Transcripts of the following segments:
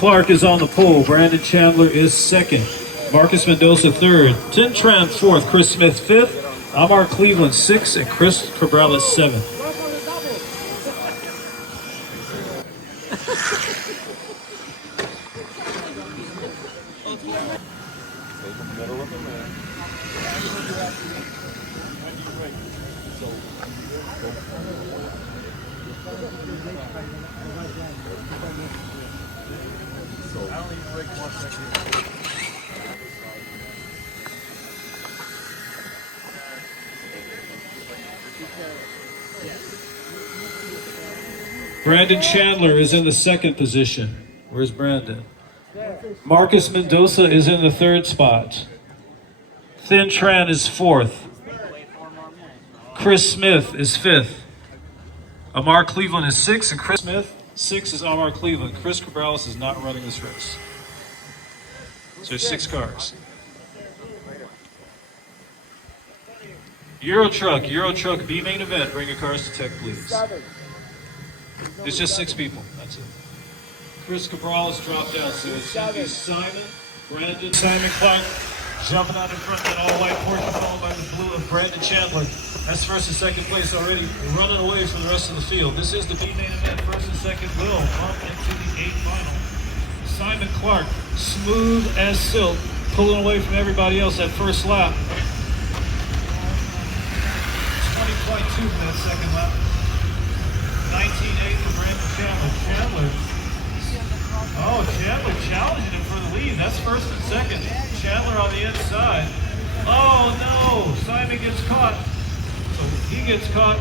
Clark is on the pole. Brandon Chandler is second. Marcus Mendoza third. Tim Tran fourth. Chris Smith fifth. Amar Cleveland sixth. And Chris Cabrales seventh. Brandon Chandler is in the second position. Where's Brandon? Marcus Mendoza is in the third spot. Thin Tran is fourth. Chris Smith is fifth. Amar Cleveland is sixth, and Chris Smith, sixth is Amar Cleveland. Chris Cabrales is not running this race. So there's 6 cars. Euro Truck B-main event. Bring your cars to tech, please. It's just 6 people. That's it. Chris Cabrales dropped out, so it's going to be Simon, Brandon, Simon Clark jumping out in front of that all-white Porsche, followed by the blue of Brandon Chandler. That's first and second place already, running away from the rest of the field. This is the B-main event. First and second will bump into the 8th final. Simon Clark, smooth as silk, pulling away from everybody else that first lap. 20.2 for that second lap. 19.8 for Brandon Chandler. Chandler challenging him for the lead. That's first and second. Chandler on the inside. Oh no, Simon gets caught. So he gets caught.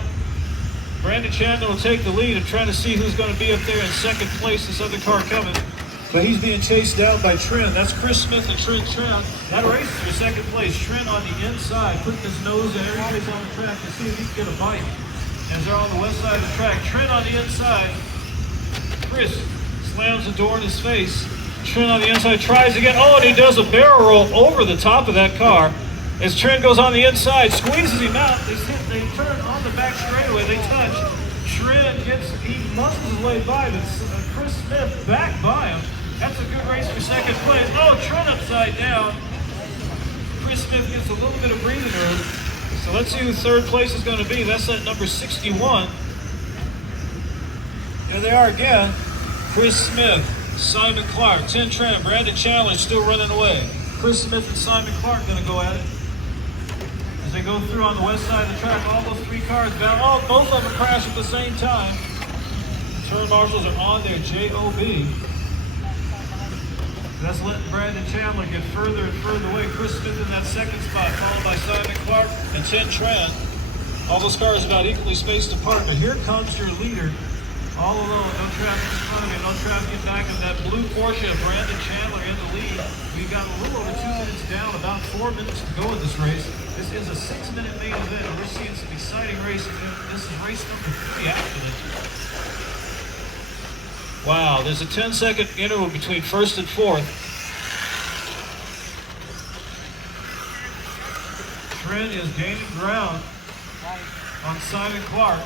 Brandon Chandler will take the lead. I'm trying to see who's going to be up there in second place. This other car coming. But he's being chased down by Trent. That's Chris Smith and Trent. That race is for second place. Trent on the inside, putting his nose in every place on the track to see if he can get a bite. As they're on the west side of the track. Trent on the inside. Chris slams the door in his face. Trent on the inside tries again. Oh, and he does a barrel roll over the top of that car. As Trent goes on the inside, squeezes him out. They turn on the back straightaway. They touch. Trent he muscles his way by, but Chris Smith back by him. That's a good race for second place. Oh, Trent upside down. Chris Smith gets a little bit of breathing room. So let's see who third place is going to be. That's at number 61. There they are again. Chris Smith, Simon Clark, Tim Tran, Brandon Chandler still running away. Chris Smith and Simon Clark going to go at it. As they go through on the west side of the track, all those 3 cars down. Oh, both of them crash at the same time. Turn marshals are on their JOB. That's letting Brandon Chandler get further and further away. Chris Smith in that second spot, followed by Simon Clark and Tim Tran. All those cars about equally spaced apart. But here comes your leader, all alone. No traffic in front of him, no traffic in back of that blue Porsche. Brandon Chandler in the lead. We've got a little over 2 minutes down, about 4 minutes to go in this race. This is a 6-minute main event. We're seeing some exciting racing. This is race number 3 after this. Wow, there's a 10-second interval between first and fourth. Trent is gaining ground on Simon Clark.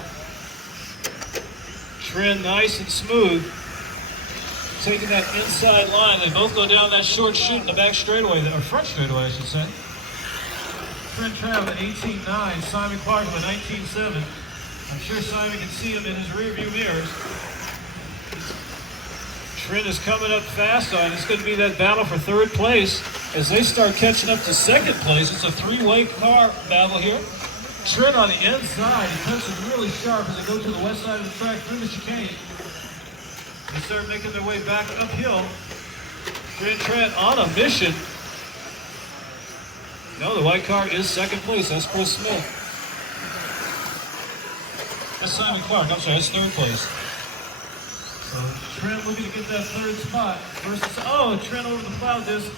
Trent nice and smooth. Taking that inside line. They both go down that short chute in the back straightaway, or front straightaway, I should say. Trent Trav at 18.9, Simon Clark at 19.7. I'm sure Simon can see him in his rearview mirrors. Trent is coming up fast on. It's going to be that battle for third place as they start catching up to second place. It's a 3-way car battle here. Trent on the inside. He cuts it really sharp as they go to the west side of the track through the chicane. They start making their way back uphill. Trent on a mission. No, the white car is second place. That's Chris Smith. That's Simon Clark. I'm sorry, that's third place. So Trent looking to get that third spot. Trent over the plow disc.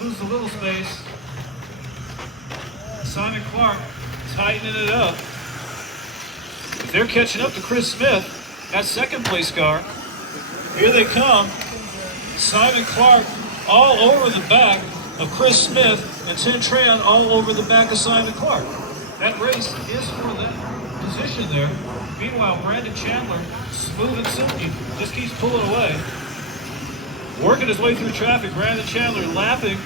Loses a little space. Simon Clark tightening it up. If they're catching up to Chris Smith, that second place car. Here they come. Simon Clark all over the back of Chris Smith and Tim Tran all over the back of Simon Clark. That race is for that position there. Meanwhile, Brandon Chandler, smooth and silky, just keeps pulling away. Working his way through traffic, Brandon Chandler lapping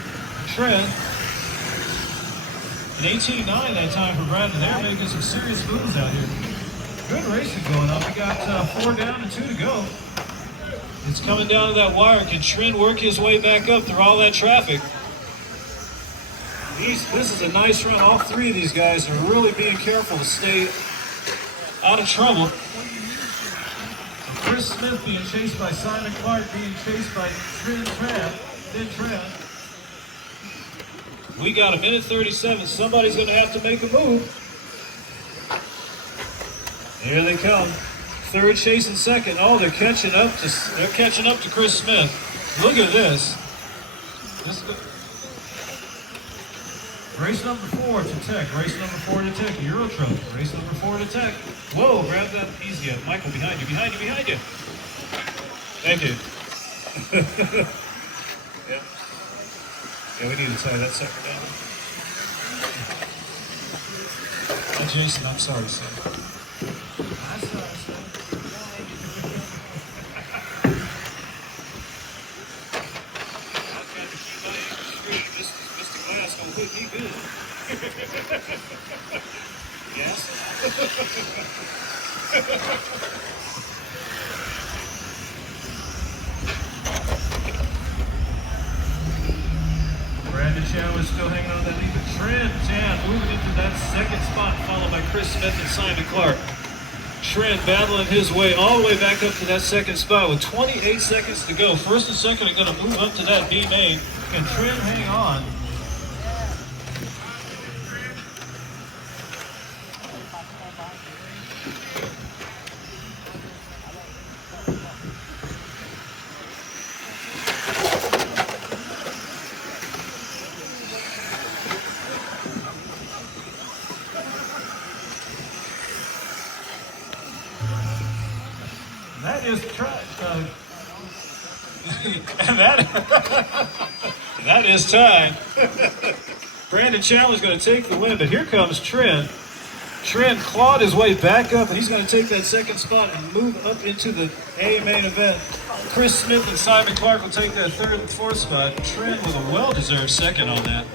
Trent. An 18.9 that time for Brandon. They're making some serious moves out here. Good racing going on. We got 4 down and 2 to go. It's coming down to that wire. Can Trent work his way back up through all that traffic? This is a nice run. All 3 of these guys are really being careful to stay out of trouble. Chris Smith being chased by Simon Clark, being chased by Trin Tran. We got 1:37. Somebody's going to have to make a move. Here they come. Third chasing second. Oh, they're catching up to Chris Smith. Look at this. Race number 4 to Tech. Race number 4 to Tech. Euro Truck. Race number 4 to Tech. Whoa, grab that easy. Michael, behind you. Thank you. Yeah, we need to tie that sucker down. Jason, I'm sorry, son. I'm sorry, son. I've got to keep my ankle straight. Mr. Glass gonna put me good. Yes? Brandon Chandler still hanging on that lead, but Trent Chan moving into that second spot, followed by Chris Smith and Simon Clark. Trent battling his way all the way back up to that second spot with 28 seconds to go. First and second are going to move up to that B-main. Can Trent hang on? That is that is time. Brandon Chandler's going to take the win, but here comes Trent. Trent clawed his way back up, and he's going to take that second spot and move up into the A main event. Chris Smith and Simon Clark will take that third and fourth spot. Trent with a well-deserved second on that.